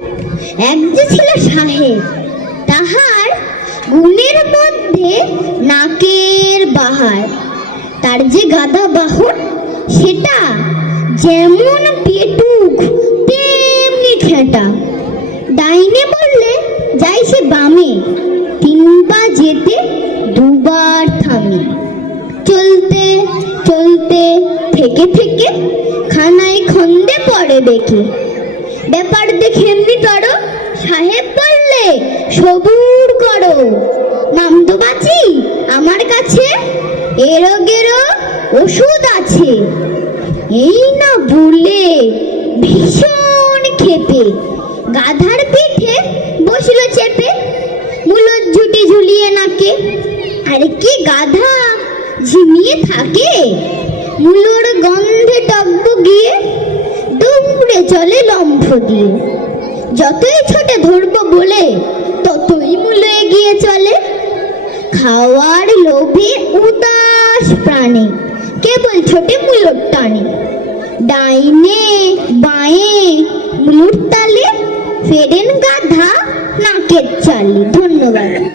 এক যে ছিল সাহেব, তাহার গুণের মধ্যে নাকের বাহার। তার যে গাদা বাহন, সেটা যেমন পেটুক তেমনি খেটা। ডাইনে বললে যাই সে বামে, 3 পা যেতে 2 বার থামে। চলতে চলতে থেকে থেকে খানায় খন্দে পড়ে বেঁকে। ব্যাপার দেখে এমনি করো, সাহেব বললে সবুর করো। মামদো বাঁচি আমার কাছে, এ রোগেরও ওষুধ আছে। এই না বলে ভীষণ ক্ষেপে গাধার পিঠে বসিল চেপে, মুলোর ঝুটি ঝুলিয়ে নাকে। আরে কি গাধা ঝিমিয়ে থাকে, মুলোর গন্ধে টব্ব গিয়ে দৌড়ে চলে লম্ফ দিয়ে। যতই ছোটে ধরবো বলে ততই মূল্য এগিয়ে চলে। খাওয়ার লোভে উদাস প্রাণে কেবল ছোটে মূল্যর টানে। ডাইনে বাঁয়ে মূল্যর তালে ফেরেন গাধা নাকের চালে। ধন্যবাদ।